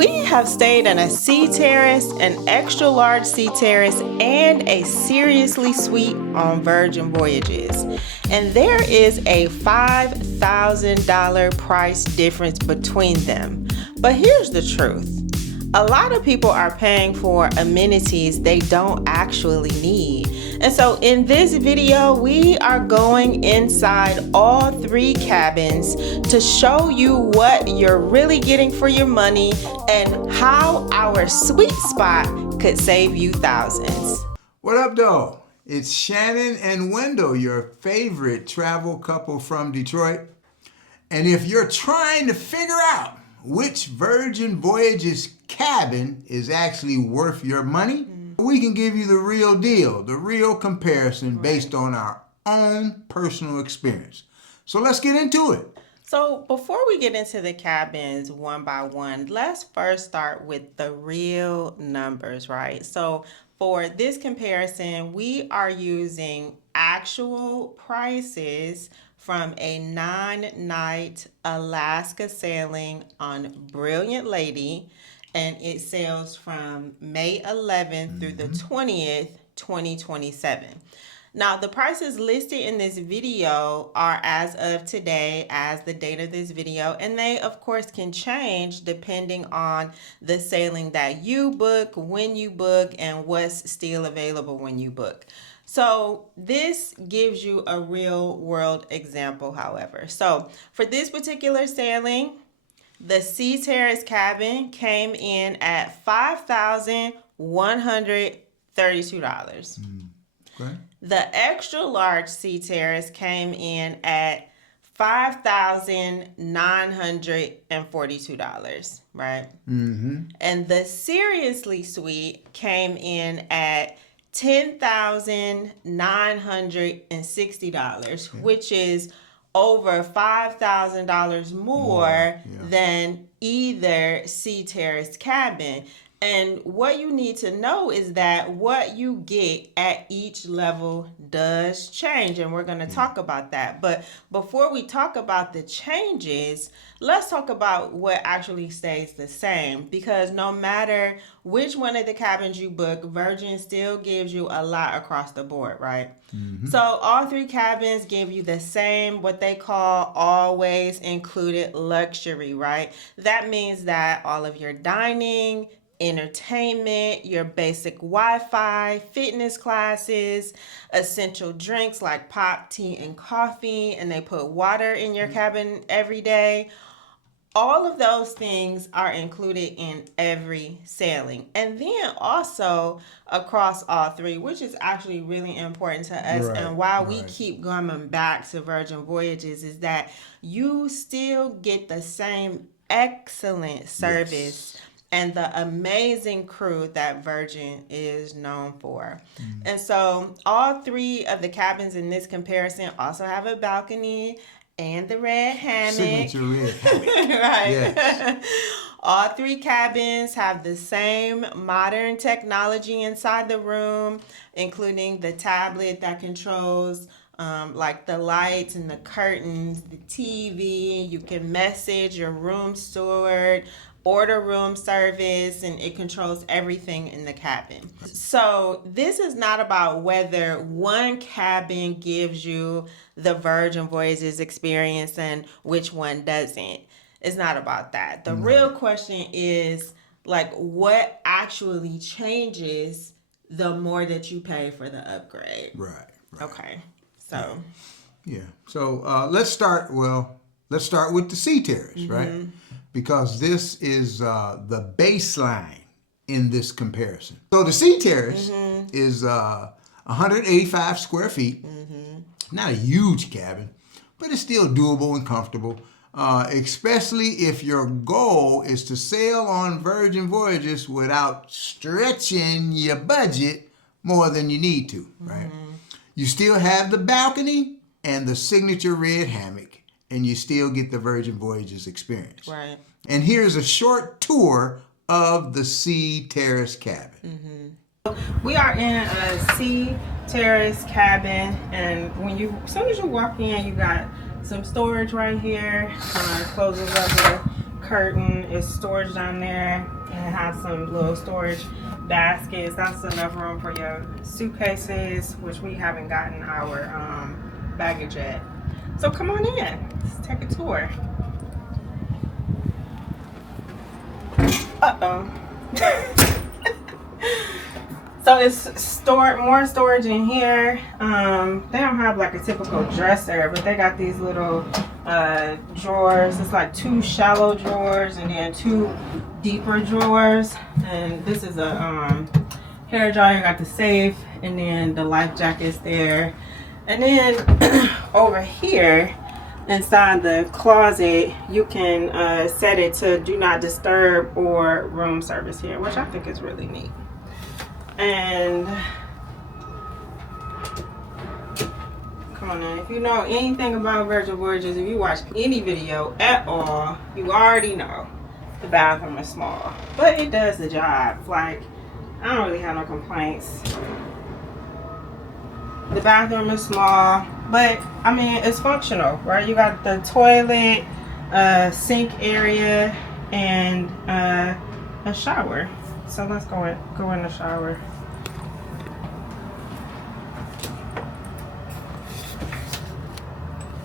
We have stayed in a sea terrace, an extra large sea terrace, and a Seriously Suite on Virgin Voyages. And there is a $5,000 price difference between them. But here's the truth. A lot of people are paying for amenities they don't actually need. And so in this video, we are going inside all three cabins to show you what you're really getting for your money and how our sweet spot could save you thousands. What up, though? It's Shannon and Wendell, your favorite travel couple from Detroit. And if you're trying to figure out which Virgin Voyages cabin is actually worth your money, we can give you the real deal, the real comparison based on our own personal experience. So let's get into it. So before we get into the cabins one by one, let's first start with the real numbers, right? So for this comparison, we are using actual prices from a 9-night Alaska sailing on Brilliant Lady, and it sails from May 11th through the 20th, 2027. Now, the prices listed in this video are as of today, as the date of this video, and they, of course, can change depending on the sailing that you book, when you book, and what's still available when you book. So this gives you a real world example, however. So for this particular sailing, the Sea Terrace cabin came in at $5,132. Okay. The extra large Sea Terrace came in at $5,942, right? And the Seriously Suite came in at $10,960, which is over $5,000 more than either Sea Terrace cabin. And what you need to know is that what you get at each level does change, and we're going to talk about that. But before we talk about the changes, let's talk about what actually stays the same, because no matter which one of the cabins you book, Virgin still gives you a lot across the board, right? So all three cabins give you the same, what they call always included luxury, right? That means that all of your dining, entertainment, your basic Wi-Fi, fitness classes, essential drinks like pop, tea, and coffee, and they put water in your cabin every day. All of those things are included in every sailing. And then also across all three, which is actually really important to us, and why we keep coming back to Virgin Voyages, is that you still get the same excellent service and the amazing crew that Virgin is known for. And so all three of the cabins in this comparison also have a balcony and the red hammock. Signature red hammock. Right. Yes. All three cabins have the same modern technology inside the room, including the tablet that controls like the lights and the curtains, the TV. You can message your room steward, order room service, and it controls everything in the cabin. So this is not about whether one cabin gives you the Virgin Voyages experience and which one doesn't. It's not about that. The real question is, like, what actually changes the more that you pay for the upgrade? Right. Okay. So. Yeah. So let's start with the Sea Terrace, right? Because this is the baseline in this comparison. So the Sea Terrace is 185 square feet. Not a huge cabin, but it's still doable and comfortable, especially if your goal is to sail on Virgin Voyages without stretching your budget more than you need to, right? You still have the balcony and the signature red hammock, and you still get the Virgin Voyages experience. Right. And here's a short tour of the Sea Terrace cabin. We are in a Sea Terrace cabin, and as soon as you walk in, you got some storage right here. Closes up the curtain. It's storage down there, and it has some little storage baskets. That's enough room for your suitcases, which we haven't gotten our baggage yet. So come on in. Let's take a tour. So it's more storage in here. They don't have like a typical dresser, but they got these little drawers. It's like 2 shallow drawers and then 2 deeper drawers. And this is a hair dryer. Got the safe, and then the life jacket's there. And then over here inside the closet, you can set it to do not disturb or room service here, which I think is really neat. And come on now, if you know anything about Virgin Voyages, if you watch any video at all, you already know the bathroom is small, but it does the job. Like, I don't really have no complaints. The bathroom is small, but I mean, it's functional, right? You got the toilet, sink area, and a shower. So let's go in the shower.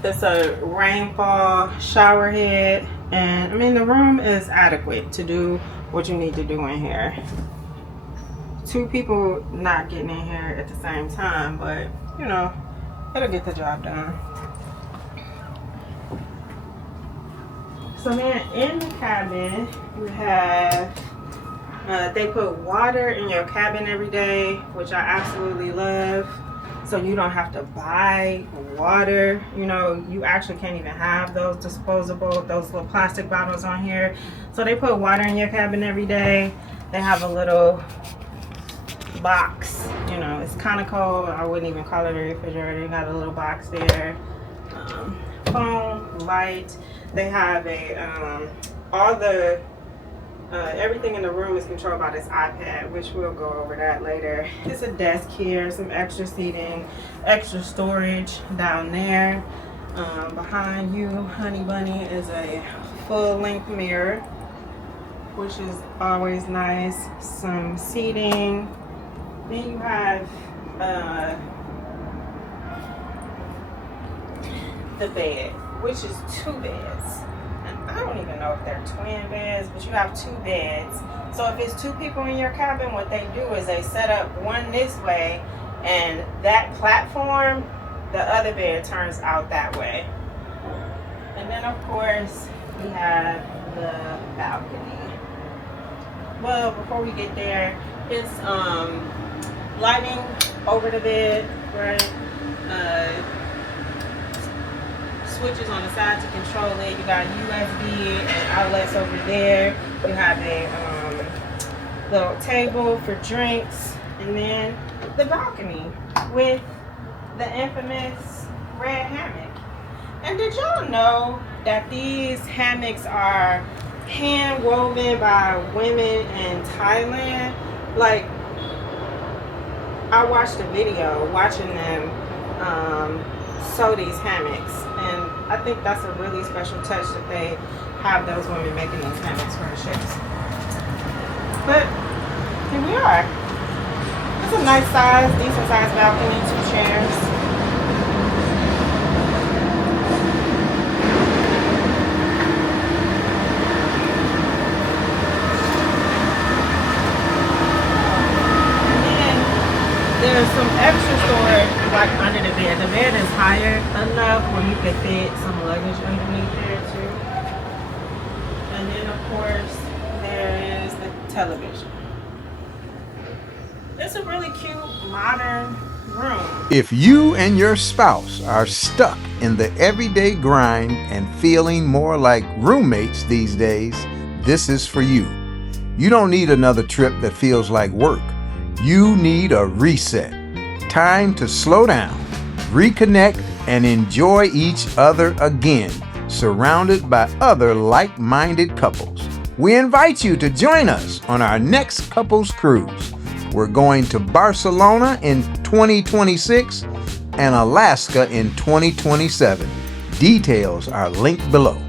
It's a rainfall shower head, and I mean, the room is adequate to do what you need to do in here. 2 people not getting in here at the same time, but you know, it'll get the job done. So then in the cabin, you have they put water in your cabin every day, which I absolutely love. So you don't have to buy water. You know, you actually can't even have those disposable, those little plastic bottles on here. So they put water in your cabin every day. They have a little box. You know, it's kind of cold. I wouldn't even call it a refrigerator. You got a little box there. Phone, light. They have a all the everything in the room is controlled by this iPad, which we'll go over that later. It's a desk here, some extra seating, extra storage down there. Behind you, Honey Bunny, is a full-length mirror, which is always nice. Some seating. Then you have the bed, which is 2 beds. I don't even know if they're twin beds, but you have 2 beds. So if it's 2 people in your cabin, what they do is they set up one this way, and that platform, the other bed turns out that way. And then of course we have the balcony. Well, before we get there, it's lighting over the bed, right? Switches on the side to control it. You got USB and outlets over there. You have a little table for drinks, and then the balcony with the infamous red hammock. And did y'all know that these hammocks are hand woven by women in Thailand? Like, I watched a video watching them sew these hammocks, and I think that's a really special touch that they have those women making these hammocks for the ships. But here we are. It's a nice size, decent sized balcony, 2 chairs. There's some extra storage like under the bed. The bed is higher enough where you can fit some luggage underneath there too. And then of course there is the television. It's a really cute modern room. If you and your spouse are stuck in the everyday grind and feeling more like roommates these days, this is for you. You don't need another trip that feels like work. You need a reset. Time to slow down, reconnect, and enjoy each other again, surrounded by other like-minded couples. We invite you to join us on our next couples cruise. We're going to Barcelona in 2026 and Alaska in 2027. Details are linked below.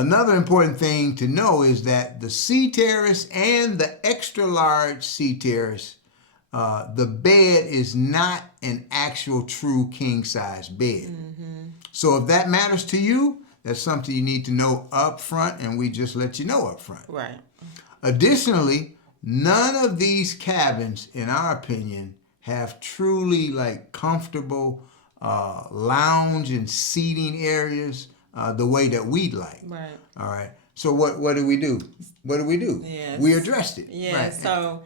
another important thing to know is that the Sea Terrace and the extra large Sea Terrace, the bed is not an actual true king size bed. So if that matters to you, that's something you need to know up front, and we just let you know up front. Right. Additionally, none of these cabins, in our opinion, have truly like comfortable lounge and seating areas the way that we'd like. Right. All right. So what do we do? What do we do? Yes. We addressed it. Yeah. Right. So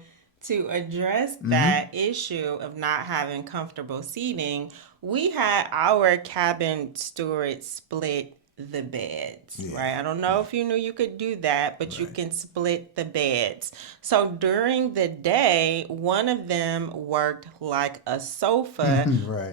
to address that issue of not having comfortable seating, we had our cabin steward split the beds, right? I don't know if you knew you could do that, but you can split the beds. So during the day, one of them worked like a sofa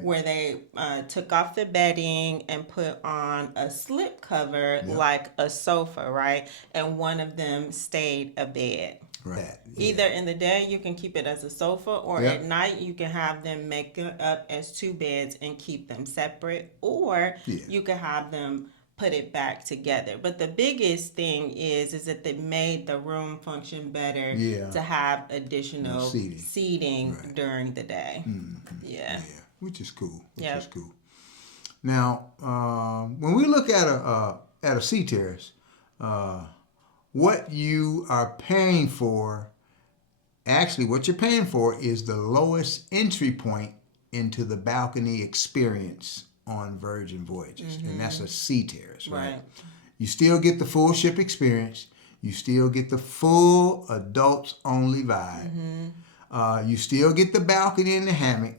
where they took off the bedding and put on a slip cover like a sofa, right? And one of them stayed a bed. Right. Either in the day you can keep it as a sofa, or at night you can have them make it up as two beds and keep them separate, or you can have them put it back together. But the biggest thing is that they made the room function better to have additional seating during the day. Which is cool. Now, when we look at a Sea Terrace, what you are paying for, actually what you're paying for is the lowest entry point into the balcony experience on Virgin Voyages, and that's a Sea Terrace, right? You still get the full ship experience. You still get the full adults only vibe. You still get the balcony and the hammock.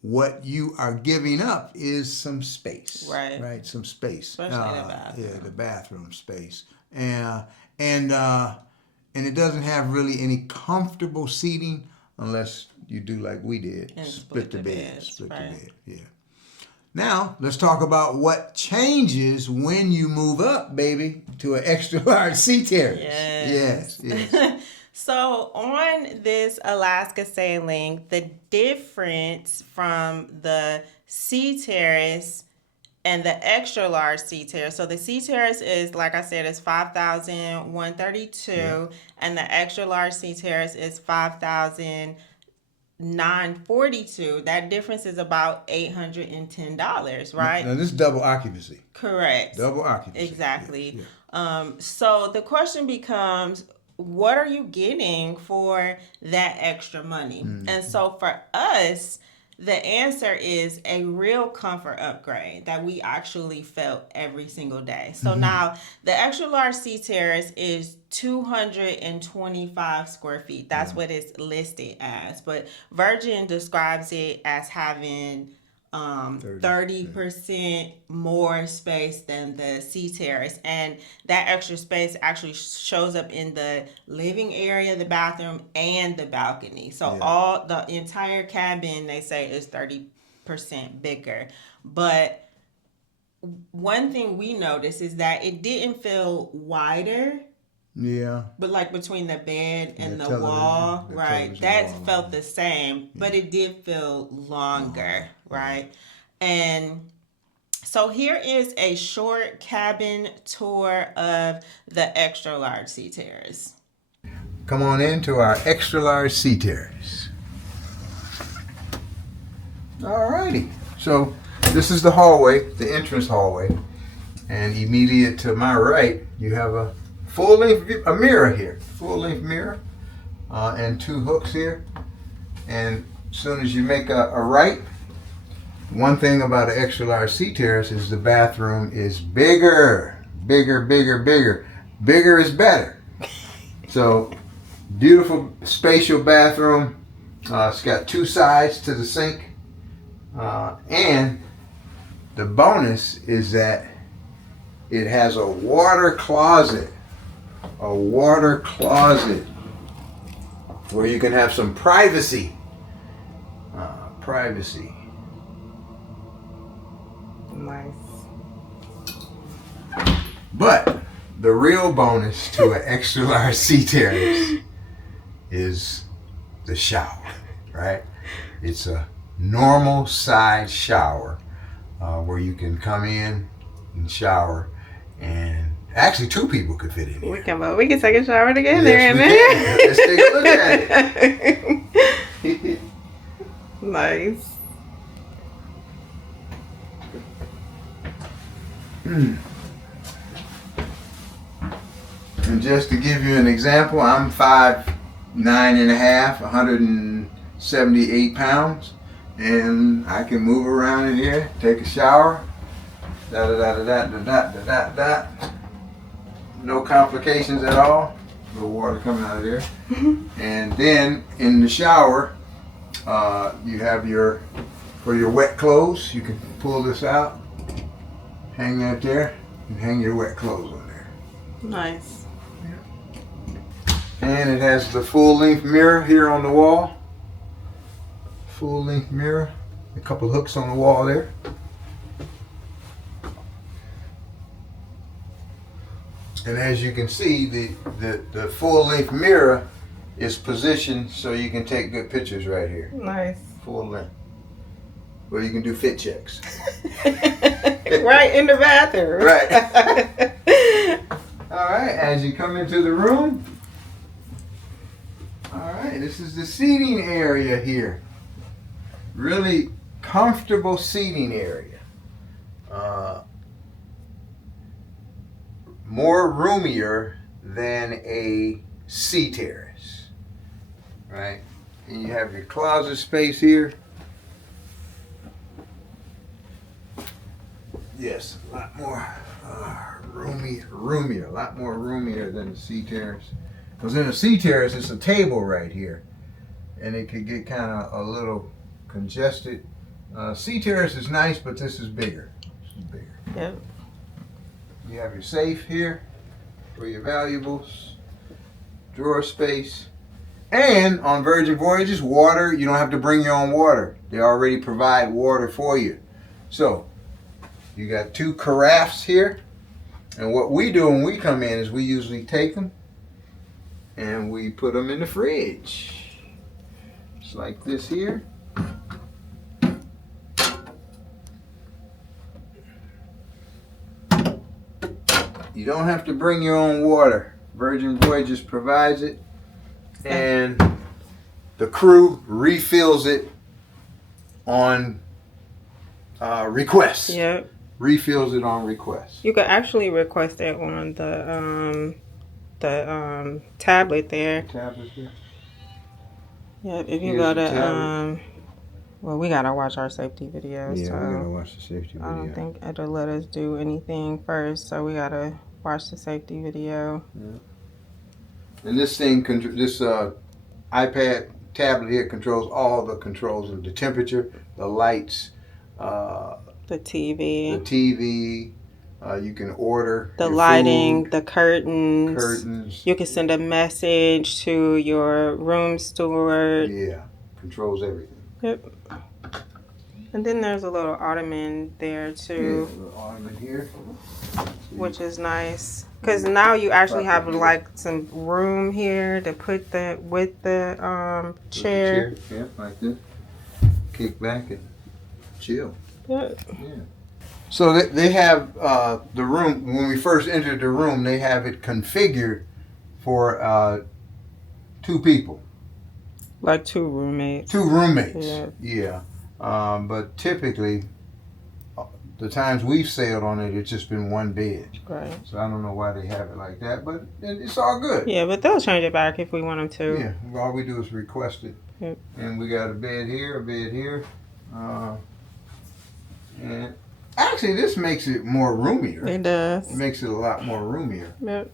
What you are giving up is some space, right? Some space, especially the bathroom. Yeah, the bathroom space, and it doesn't have really any comfortable seating unless you do like we did, and split the bed, the bed. Yeah. Now, let's talk about what changes when you move up, baby, to an extra large Sea Terrace. Yes. So on this Alaska sailing, the difference from the Sea Terrace and the extra large Sea Terrace. So the Sea Terrace is, like I said, is $5,132, and the extra large Sea Terrace is $5,942. That difference is about $810, right? Now this is double occupancy. Correct. Double occupancy. Exactly. So the question becomes, what are you getting for that extra money? And so for us, the answer is a real comfort upgrade that we actually felt every single day. So now the extra large Sea Terrace is 225 square feet. That's what it's listed as. But Virgin describes it as having 30% more space than the Sea Terrace, and that extra space actually shows up in the living area, the bathroom, and the balcony. So all the entire cabin, they say, is 30% bigger. But one thing we noticed is that it didn't feel wider. But like between the bed and the wall, right? That felt the same, but it did feel longer, right? And so here is a short cabin tour of the extra large Sea Terrace. Come on into our extra large Sea Terrace. Alrighty. So this is the hallway, the entrance hallway, and immediate to my right, you have a full-length mirror here, full-length mirror, and two hooks here. And as soon as you make a right, one thing about an extra large Sea Terrace is the bathroom is bigger. Bigger is better. So beautiful spatial bathroom. It's got two sides to the sink, and the bonus is that it has a water closet. Where you can have some privacy. Nice. But the real bonus to an extra large Sea Terrace is the shower, right? It's a normal size shower where you can come in and shower and Actually, 2 people could fit in here. We can take a shower together, yes, man. Let's take a look at it. Nice. And just to give you an example, I'm 5'9.5", 178 pounds, and I can move around in here, take a shower, no complications at all. No water coming out of there. And then in the shower, you have for your wet clothes, you can pull this out, hang that there, and hang your wet clothes on there. Nice. And it has the full-length mirror here on the wall. Full-length mirror. A couple of hooks on the wall there. And as you can see, the full-length mirror is positioned so you can take good pictures right here. Nice. Full length. Well, you can do fit checks. Right in the bathroom. Right. All right, as you come into the room, all right, this is the seating area here. Really comfortable seating area. More roomier than a sea terrace, right? And you have your closet space here. Yes, a lot more roomier, a lot more roomier than the sea terrace. Because in a sea terrace, it's a table right here, and it could get kind of a little congested. Sea terrace is nice, but this is bigger. This is bigger. Yep. You have your safe here for your valuables, drawer space, and on Virgin Voyages, water. You don't have to bring your own water. They already provide water for you. So you got 2 carafes here, and what we do when we come in is we usually take them and we put them in the fridge. Just like this here. You don't have to bring your own water. Virgin Voyages provides it, and the crew refills it on request. Yep. Refills it on request. You could actually request it on the tablet there. Tablet here. Yep. If you Here's go the to tablet. well, we gotta watch our safety videos. Yeah, so we gotta watch the safety video. I don't think it'll let us do anything first, so we gotta watch the safety video. Yeah. And this thing, this iPad tablet here controls all the controls of the temperature, the lights, The TV. the TV. You can order The your lighting, food, the curtains. curtains. You can send a message to your room steward. Yeah, controls everything. Yep. And then there's a little ottoman there Yeah, too, a little ornament here. which is nice. Because now you actually have like some room here to put with the chair. Yeah, like this. Kick back and chill. Yep. Yeah. So they have the room, when we first entered the room, they have it configured for 2 people. Like 2 roommates. 2 roommates. Yeah. But typically, the times we've sailed on it, it's just been 1 bed. Right. So I don't know why they have it like that, but it's all good. Yeah, but they'll change it back if we want them to. Yeah, all we do is request it. Yep. And we got a bed here, and actually this makes it more roomier. It does. It makes it a lot more roomier Yep.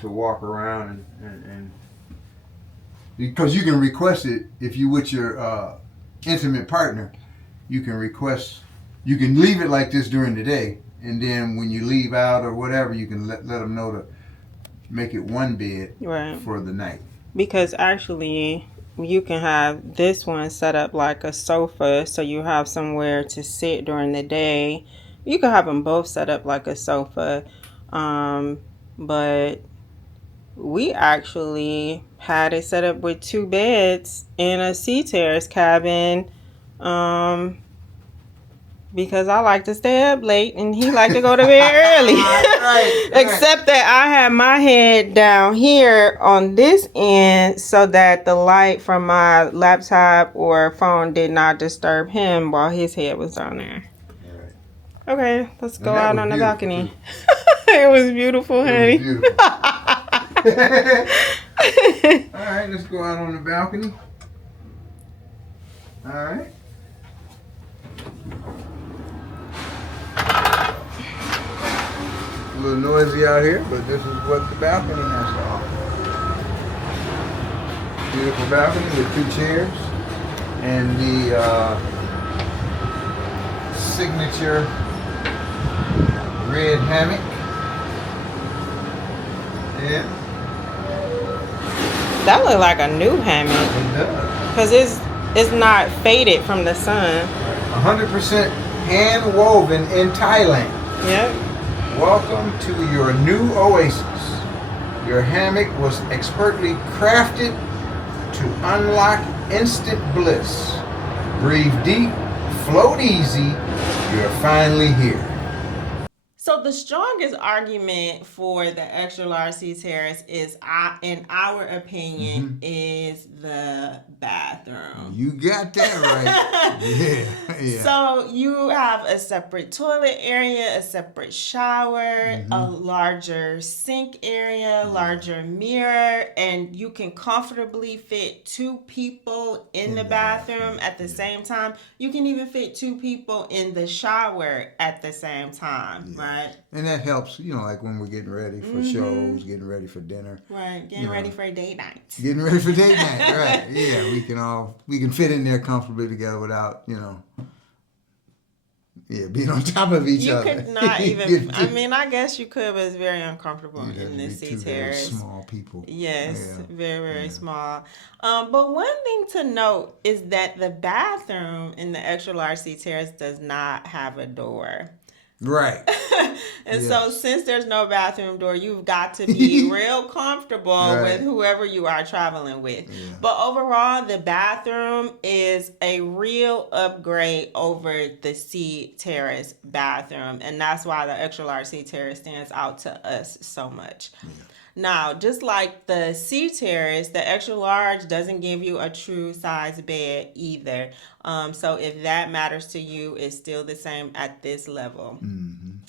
to walk around and because you can request it if you with your intimate partner. You can request. You can leave it like this during the day, and then when you leave out or whatever, you can let them know to make it 1 bed Right. for the night. Because actually, you can have this one set up like a sofa, so you have somewhere to sit during the day. You can have them both set up like a sofa, but we actually had it set up with 2 beds in a sea terrace cabin, because I like to stay up late and he like to go to bed early. Right. Except that I have my head down here on this end so that the light from my laptop or phone did not disturb him while his head was down there. Okay, let's go out on the balcony. It was beautiful, honey. It was beautiful. All right, let's go out on the balcony. All right. A little noisy out here, but this is what the balcony has to offer. Beautiful balcony with 2 chairs and the signature red hammock. Yeah. That looked like a new hammock. It does. Because it's not faded from the sun. 100% hand woven in Thailand. Yep. Welcome to your new oasis. Your hammock was expertly crafted to unlock instant bliss. Breathe deep, float easy. You're finally here. So the strongest argument for the extra large sea terrace is, in our opinion, is the bathroom. You got that right. Yeah. So you have a separate toilet area, a separate shower, a larger sink area, larger mirror, and you can comfortably fit 2 people in the bathroom at the same time. You can even fit 2 people in the shower at the same time, right? And that helps, like when we're getting ready for shows, getting ready for dinner. Right, getting ready for a date night. Getting ready for date night, right. Yeah, we can fit in there comfortably together without, being on top of each other. You could not even, I guess you could, but it's very uncomfortable in this sea terrace. Very small people. Yes, very, very small. But one thing to note is that the bathroom in the extra large sea terrace does not have a door. Right. And so since there's no bathroom door, you've got to be real comfortable with whoever you are traveling with. Yeah. But overall, the bathroom is a real upgrade over the Sea Terrace bathroom. And that's why the extra large Sea Terrace stands out to us so much. Yeah. Now, just like the Sea Terrace, the extra large doesn't give you a true size bed either. So if that matters to you, it's still the same at this level.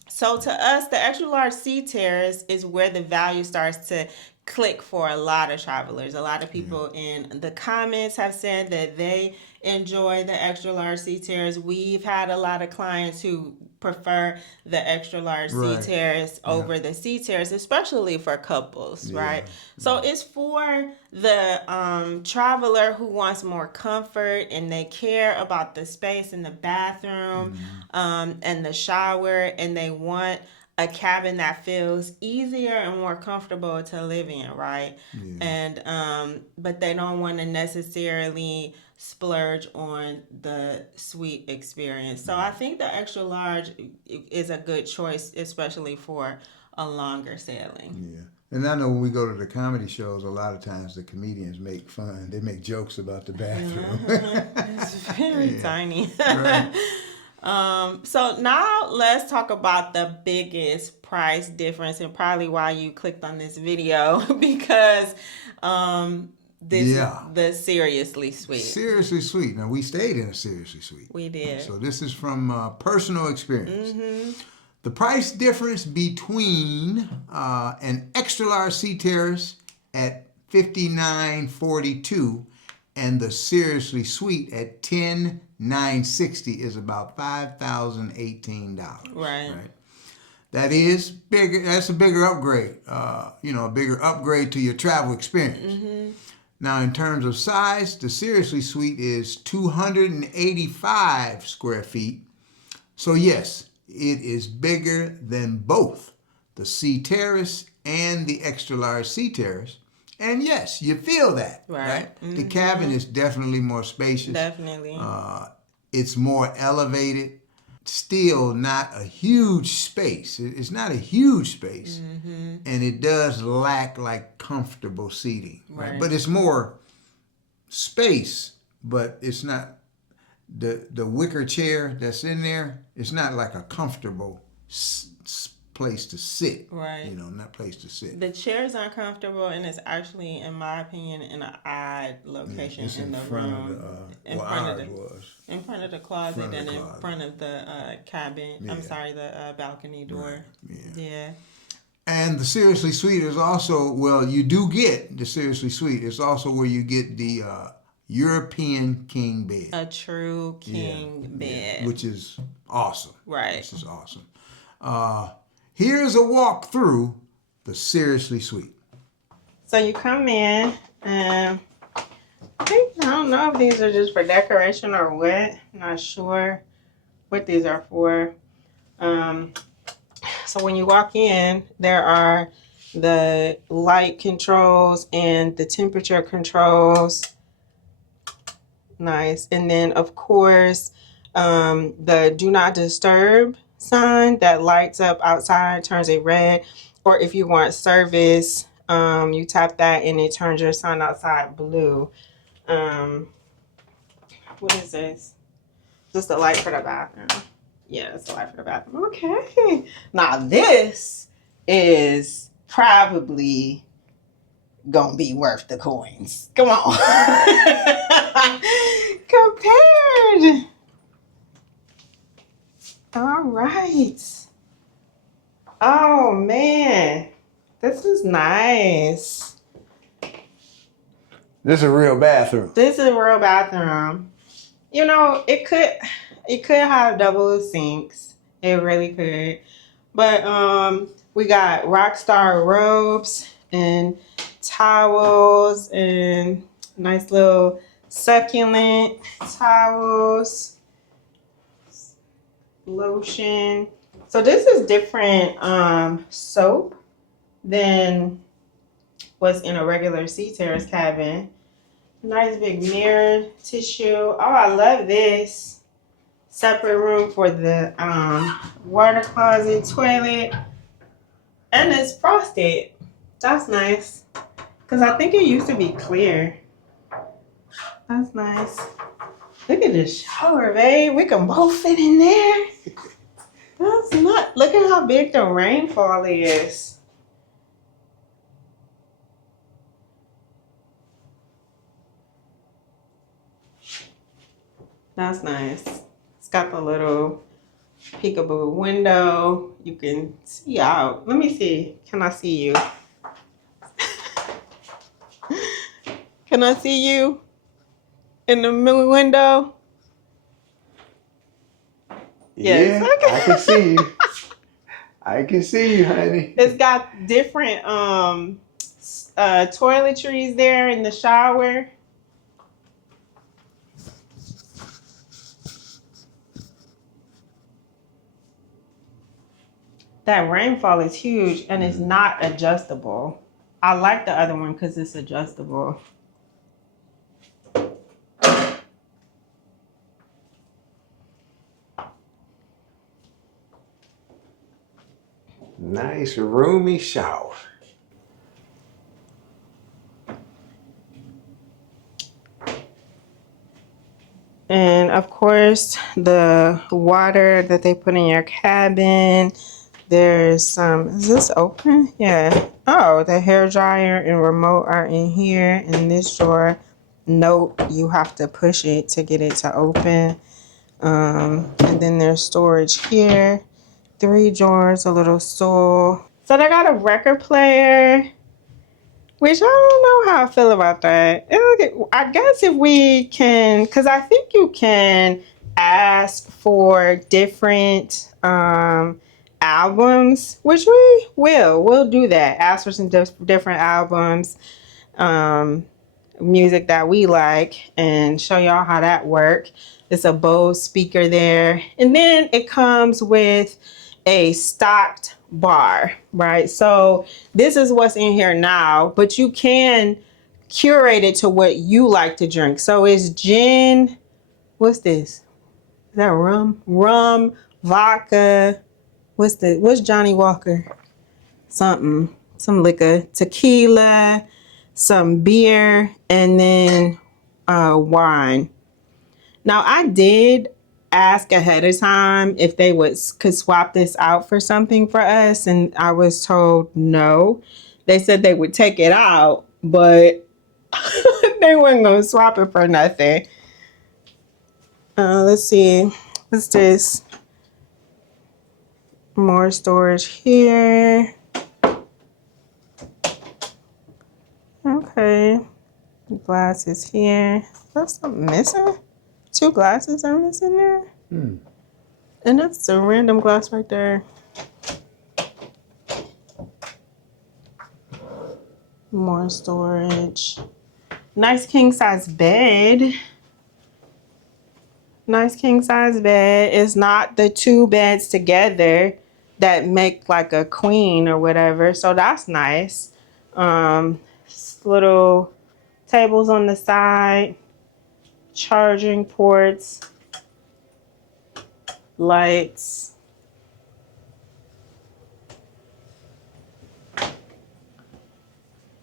So to us, the extra large Sea Terrace is where the value starts to click for a lot of travelers. A lot of people in the comments have said that they enjoy the extra large Sea Terrace. We've had a lot of clients who prefer the extra large Sea Terrace over the Sea Terrace, especially for couples, right? So it's for the traveler who wants more comfort and they care about the space in the bathroom and the shower, and they want a cabin that feels easier and more comfortable to live in, right? And but they don't want to necessarily splurge on the suite experience. So I think the extra large is a good choice, especially for a longer sailing. Yeah. And I know when we go to the comedy shows, a lot of times the comedians make fun. They make jokes about the bathroom. It's very tiny. Right. So now let's talk about the biggest price difference and probably why you clicked on this video, because this is the Seriously Suite. Seriously Suite. Now, we stayed in a Seriously Suite. We did. So this is from personal experience. The price difference between an extra large Sea Terrace at $59.42 and the Seriously Suite at $10,960 is about $5,018. Right. That is bigger. That's a bigger upgrade. A bigger upgrade to your travel experience. Now, in terms of size, the Seriously Suite is 285 square feet. So yes, it is bigger than both the Sea Terrace and the extra large Sea Terrace. And yes, you feel that, right? The cabin is definitely more spacious. Definitely. It's more elevated. Still not a huge space. It's not a huge space. And it does lack like comfortable seating, right? But it's more space, but it's not the wicker chair that's in there, it's not like a comfortable place to sit. Right. You know, not place to sit. The chairs aren't comfortable, and it's actually, in my opinion, in an odd location in the room. In front of the closet and in front of the cabin. Yeah. I'm sorry, the balcony door. Right. Yeah. And the Seriously Suite is also, well, you do get the Seriously Suite. It's also where you get the European king bed. A true king bed. Which is awesome. Right. This is awesome. Here's a walk through the Seriously Suite. So you come in, and I don't know if these are just for decoration or what. I'm not sure what these are for. So when you walk in, there are the light controls and the temperature controls. Nice. And then, of course, the do not disturb sign that lights up outside, turns it red. Or if you want service, you tap that and it turns your sign outside blue. What is this? Just a light for the bathroom. Yeah, it's a light for the bathroom. Okay. Now this is probably gonna be worth the coins. Come on. Compared. All right. Oh man, this is nice. This is a real bathroom. This is a real bathroom. You know, it could have double sinks. It really could. But we got RockStar robes and towels and nice little succulent towels, lotion. So this is different soap than what's in a regular Sea Terrace cabin. Nice big mirror, tissue. Oh, I love this. Separate room for the water closet, toilet. And it's frosted. That's nice. Because I think it used to be clear. That's nice. Look at this shower, babe. We can both fit in there. That's not. Look at how big the rainfall is. That's nice. It's got the little peekaboo window. You can see out. Let me see. Can I see you? Can I see you in the window? Yes. Yeah, okay. I can see you. I can see you, honey. It's got different toiletries there in the shower. That rainfall is huge and it's not adjustable. I like the other one because it's adjustable. Nice roomy shower. And of course, the water that they put in your cabin. There's some, is this open? Yeah. Oh, the hair dryer and remote are in here. In this drawer, note, you have to push it to get it to open. And then there's storage here. 3 drawers, a little stool. So they got a record player, which I don't know how I feel about that. I guess if we can, because I think you can ask for different albums, which we will. We'll do that. Ask for some different albums, music that we like, and show y'all how that works. It's a Bose speaker there. And then it comes with a stocked bar, right? So this is what's in here now, but you can curate it to what you like to drink. So it's gin. What's this? Is that rum? Rum, vodka. What's Johnny Walker? Some liquor, tequila, some beer, and then wine. Now, I did ask ahead of time if they could swap this out for something for us, and I was told no. They said they would take it out, but they weren't going to swap it for nothing. Let's see. What's this? More storage here. Okay. Glasses here. That's something missing? 2 glasses are missing there? And that's a random glass right there. More storage. Nice king size bed. Nice king size bed. It's not the 2 beds together that make like a queen or whatever. So that's nice. Little tables on the side. Charging ports. Lights.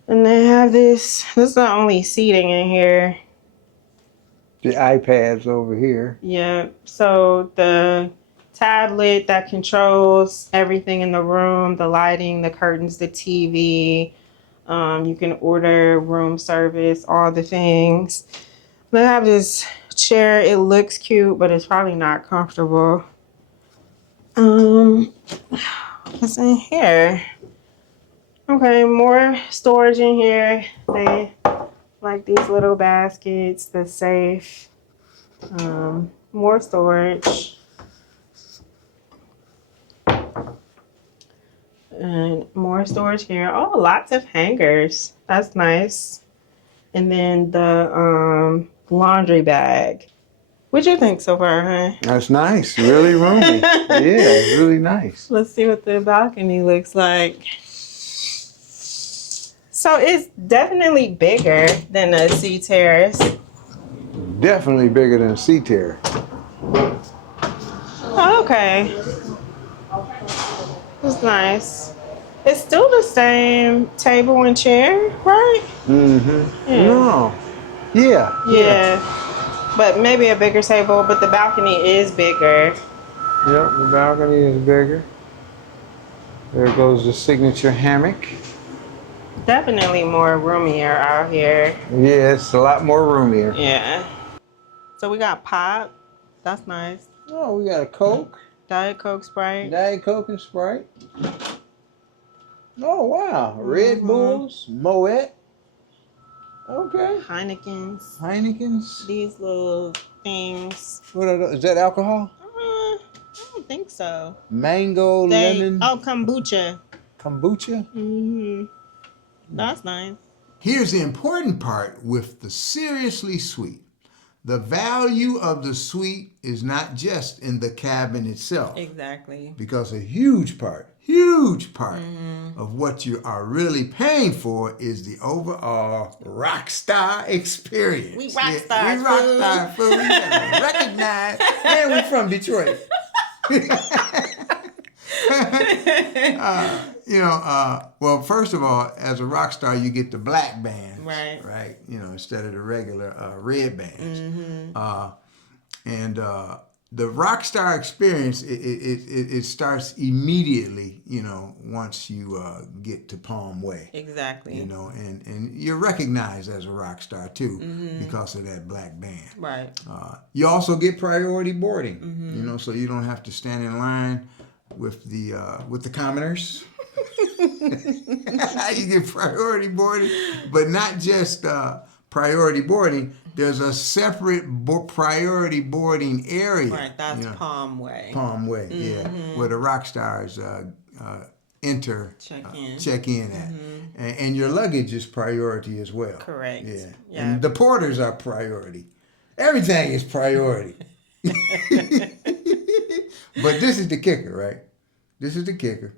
And they have this is the only seating in here. The iPads over here. Yeah, so the tablet that controls everything in the room, the lighting, the curtains, the TV. You can order room service, all the things. They have this chair. It looks cute, but it's probably not comfortable. What's in here? Okay, more storage in here. They like these little baskets, the safe, more storage, and more storage here. Oh, lots of hangers. That's nice. And then the laundry bag. What you think so far, huh? That's nice. Really roomy. Yeah, really nice. Let's see what the balcony looks like. So it's definitely bigger than a Sea Terrace. Definitely bigger than a Sea Terrace. Oh, okay. It's nice. It's still the same table and chair, right? Mm-hmm. Yeah. No. Yeah. Yeah. But maybe a bigger table, but the balcony is bigger. Yep, the balcony is bigger. There goes the signature hammock. Definitely more roomier out here. Yeah, it's a lot more roomier. Yeah. So we got pop. That's nice. Oh, we got a Coke. Diet Coke, Sprite. Diet Coke and Sprite. Oh, wow. Red Bulls, Moet. Okay. Heineken's. These little things. What are those? Is that alcohol? I don't think so. Mango, lemon. Oh, kombucha. Kombucha? That's nice. Here's the important part with the Seriously Suite. The value of the suite is not just in the cabin itself. Exactly. Because a huge part of what you are really paying for is the overall RockStar experience. We rockstar. We rockstar food. We gotta recognize. And we're from Detroit. Well, first of all, as a rock star, you get the black bands, right? Instead of the regular red bands. And the RockStar experience, it starts immediately, once you get to Palm Way. Exactly. And you're recognized as a rock star too because of that black band. Right. You also get priority boarding, so you don't have to stand in line with the commoners. You get priority boarding, but not just priority boarding. There's a separate priority boarding area. Right, that's Palm Way. Palm Way, yeah, where the rock stars check in at, and your luggage is priority as well. Correct. Yeah, and the porters are priority. Everything is priority. But this is the kicker, right? This is the kicker.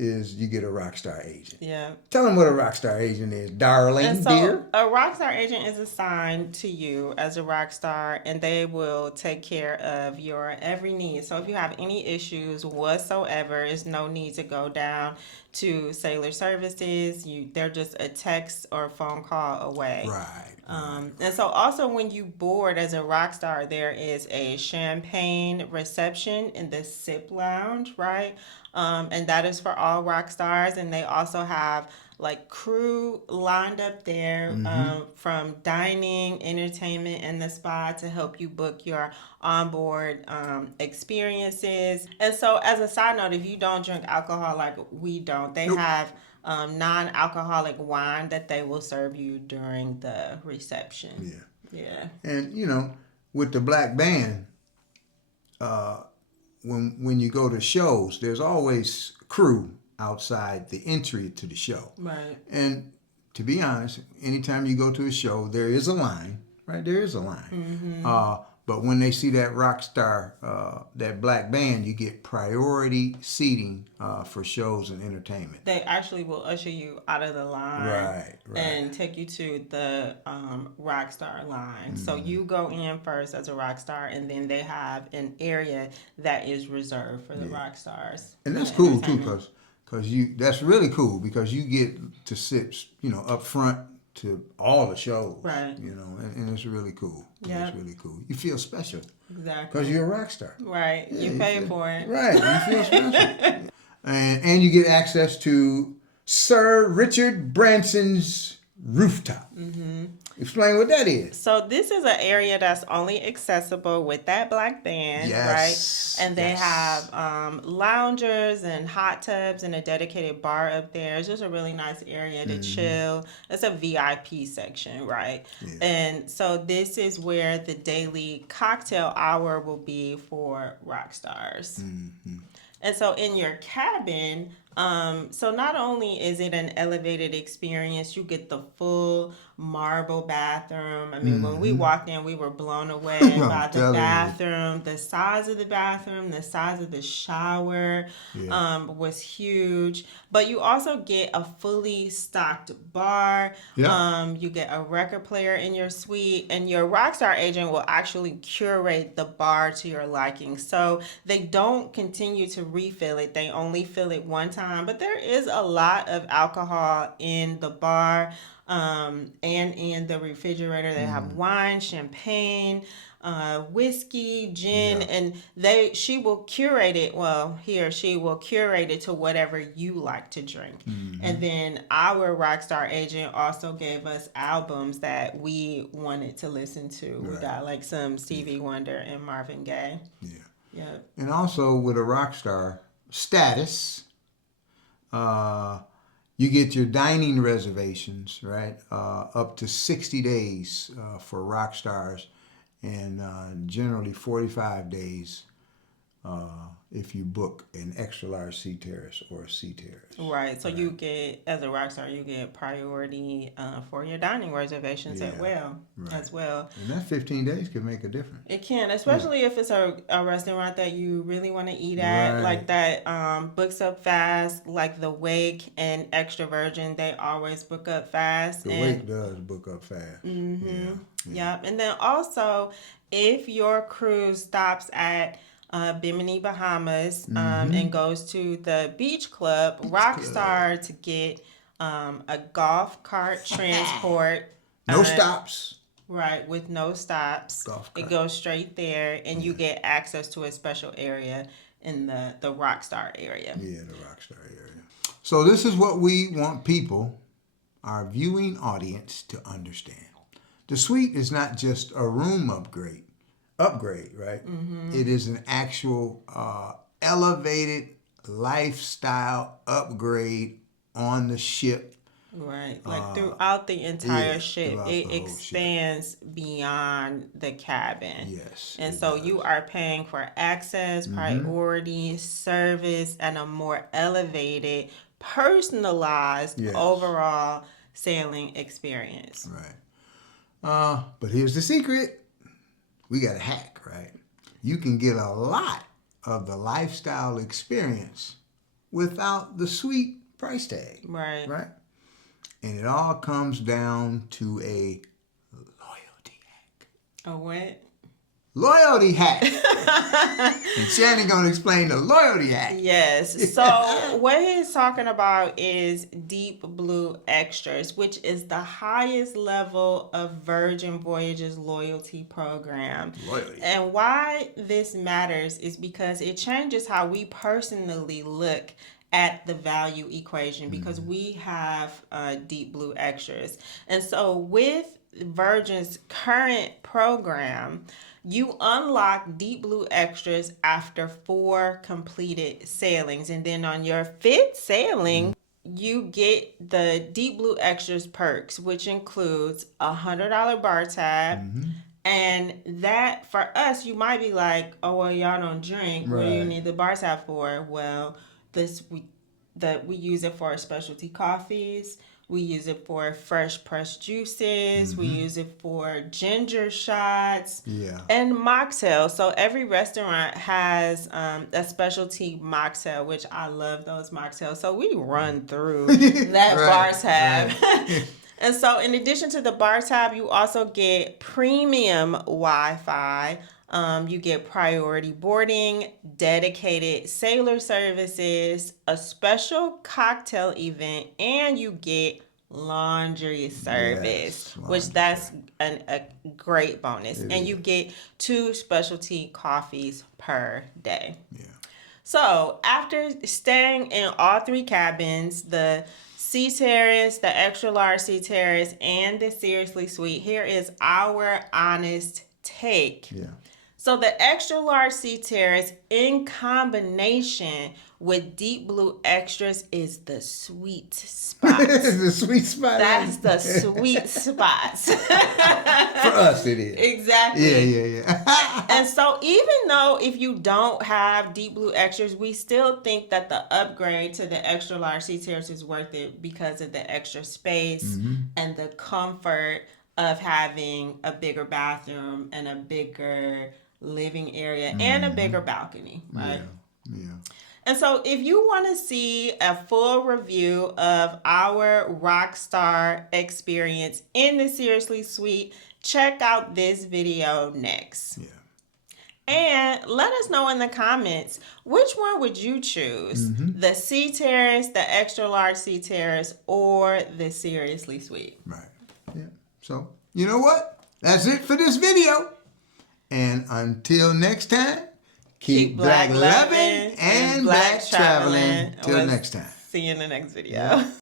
Is you get a RockStar agent. Yeah. Tell them what a RockStar agent is, darling, and so dear. A RockStar agent is assigned to you as a rock star, and they will take care of your every need. So if you have any issues whatsoever, there's no need to go down to Sailor Services. They're just a text or phone call away. Right. And so also when you board as a rock star, there is a champagne reception in the SIP lounge, right? And that is for all rock stars. And they also have like crew lined up there from dining, entertainment, and the spa to help you book your onboard experiences. And so as a side note, if you don't drink alcohol like we don't, they have non-alcoholic wine that they will serve you during the reception. Yeah. And with the black band, when you go to shows, there's always crew outside the entry to the show. Right. And to be honest, anytime you go to a show, there is a line, right? There is a line. But when they see that rock star, that black band, you get priority seating for shows and entertainment. They actually will usher you out of the line, right. and take you to the rock star line. So you go in first as a rock star, and then they have an area that is reserved for the rock stars. And that's cool too, because that's really cool because you get to sit, up front to all the shows, right? And it's really cool. Yeah, it's really cool. You feel special, exactly, because you're a rock star, right? Yeah, you pay for it, right? You feel special, and you get access to Sir Richard Branson's rooftop. Explain what that is. So this is an area that's only accessible with that black band, right? And they have loungers and hot tubs and a dedicated bar up there. It's just a really nice area to chill. It's a VIP section, right? And so this is where the daily cocktail hour will be for rock stars. And so in your cabin, so not only is it an elevated experience, you get the full marble bathroom. I mean, when we walked in, we were blown away by the bathroom. The size of the bathroom, the size of the shower was huge. But you also get a fully stocked bar. You get a record player in your suite, and your Rockstar agent will actually curate the bar to your liking. So they don't continue to refill it. They only fill it one time. But there is a lot of alcohol in the bar and in the refrigerator. They have wine, champagne, whiskey, gin, and she will curate it. Well, he or she will curate it to whatever you like to drink. And then our Rockstar agent also gave us albums that we wanted to listen to. We got like some Stevie Wonder and Marvin Gaye. Yeah. And also with a Rockstar status, you get your dining reservations, right? Up to 60 days for rock stars, and generally 45 days if you book an extra large Sea Terrace or a Sea Terrace. Right. So you get, as a rock star, you get priority for your dining reservations as well. And that 15 days can make a difference. It can, especially if it's a restaurant that you really want to eat at, like that books up fast, like the Wake and Extra Virgin. They always book up fast. The Wake does book up fast. Yep. And then also, if your cruise stops at Bimini, Bahamas, and goes to the beach club, Rockstar to get a golf cart transport. No stops. Right, with no stops. It goes straight there, and you get access to a special area in the Rockstar area. Yeah, the Rockstar area. So this is what we want people, our viewing audience, to understand. The suite is not just a room upgrade, right? It is an actual elevated lifestyle upgrade on the ship. Right, like throughout the entire ship, it expands beyond the cabin. Yes. And so you are paying for access, priority, service, and a more elevated, personalized overall sailing experience. Right. But here's the secret. We got a hack, right? You can get a lot of the lifestyle experience without the suite price tag. Right. Right? And it all comes down to a loyalty hack. A what? loyalty hack. And Shannon gonna explain the loyalty hack. Yes. So what he's talking about is Deep Blue Extras, which is the highest level of Virgin Voyages loyalty program. Loyalty. And why this matters is because it changes how we personally look at the value equation, because we have Deep Blue Extras. And so with Virgin's current program, you unlock Deep Blue Extras after 4 completed sailings. And then on your 5th sailing, you get the Deep Blue Extras perks, which includes a $100 bar tab. And that, for us, you might be like, oh, well, y'all don't drink. What do you need the bar tab for? Well, we use it for specialty coffees. We use it for fresh pressed juices. We use it for ginger shots and mocktails. So every restaurant has a specialty mocktail, which I love those mocktails. So we run through that bar tab. And so in addition to the bar tab, you also get premium Wi-Fi. You get priority boarding, dedicated sailor services, a special cocktail event, and you get laundry service, which that's a great bonus. And you get 2 specialty coffees per day. So after staying in all 3 cabins, the Sea Terrace, the extra large Sea Terrace, and the Seriously Suite, here is our honest take. So the extra large Sea Terrace in combination with Deep Blue Extras is the sweet spot. The sweet spot. That's the sweet spot. For us, it is. Exactly. Yeah. And so even though if you don't have Deep Blue Extras, we still think that the upgrade to the extra large Sea Terrace is worth it because of the extra space and the comfort of having a bigger bathroom and a bigger living area and a bigger balcony, right? Yeah. And so if you want to see a full review of our RockStar experience in the Seriously Suite, check out this video next. And let us know in the comments, which one would you choose? The Sea Terrace, the extra large Sea Terrace, or the Seriously Suite? Right. Yeah. So, you know what? That's it for this video. And until next time, keep black loving and black traveling. Till next time. See you in the next video.